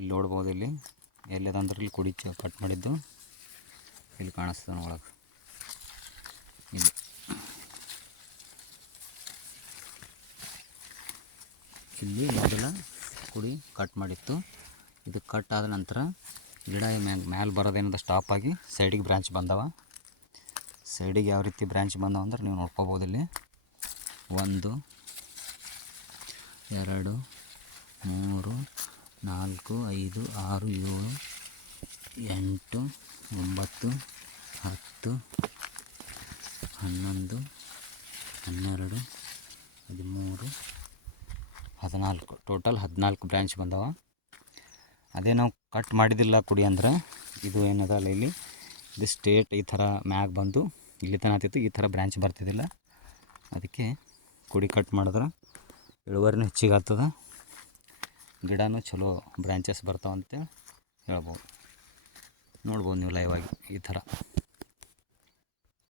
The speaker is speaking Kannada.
ಇಲ್ಲಿ ನೋಡ್ಬೋದು, ಇಲ್ಲಿ ಎಲ್ಲದಂದ್ರೆ ಇಲ್ಲಿ ಕುಡಿ ಕಟ್ ಮಾಡಿದ್ದು ಇಲ್ಲಿ ಕಾಣಿಸ್ತದೆ ಒಳಗೆ. ಇಲ್ಲಿ ಇಲ್ಲಿ ಮೊದಲ ಕುಡಿ ಕಟ್ ಮಾಡಿತ್ತು. ಇದು ಕಟ್ ಆದ ನಂತರ ಗಿಡ ಮ್ಯಾಲೆ ಬರೋದೇನದ ಸ್ಟಾಪ್ ಆಗಿ ಸೈಡಿಗೆ ಬ್ರ್ಯಾಂಚ್ ಬಂದವ. ಸೈಡಿಗೆ ಯಾವ ರೀತಿ ಬ್ರ್ಯಾಂಚ್ ಬಂದವ ಅಂದ್ರೆ ನೀವು ನೋಡ್ಕೋಬೋದು. ಇಲ್ಲಿ 1 2 3 4 5 6 7 8 9 10 11 12 13 14 ಟೋಟಲ್ 14 ಬ್ರ್ಯಾಂಚ್ ಬಂದವ. ಅದೇ ನಾವು ಕಟ್ ಮಾಡಿದಿಲ್ಲ ಕುಡಿ ಅಂದ್ರೆ ಇದು ಏನದಲ್ಲ, ಇಲ್ಲಿ ಇದು ಸ್ಟೇಟ್ ಈ ಥರ ಮ್ಯಾಗ ಬಂದು ಇಲ್ಲಿ ತನಕ ಆಗ್ತಿತ್ತು. ಈ ಥರ ಬ್ರ್ಯಾಂಚ್ ಬರ್ತಿದ್ದಿಲ್ಲ. ಅದಕ್ಕೆ ಕುಡಿ ಕಟ್ ಮಾಡಿದ್ರೆ ಇಳುವರಿನೂ ಹೆಚ್ಚಿಗೆ ಆಗ್ತದೆ, ಗಿಡನೂ ಚಲೋ ಬ್ರ್ಯಾಂಚಸ್ ಬರ್ತಾವಂತ ಹೇಳ್ಬೋದು. ನೋಡ್ಬೋದು ನೀವು ಲೈವ್ ಆಗಿ ಈ ಥರ.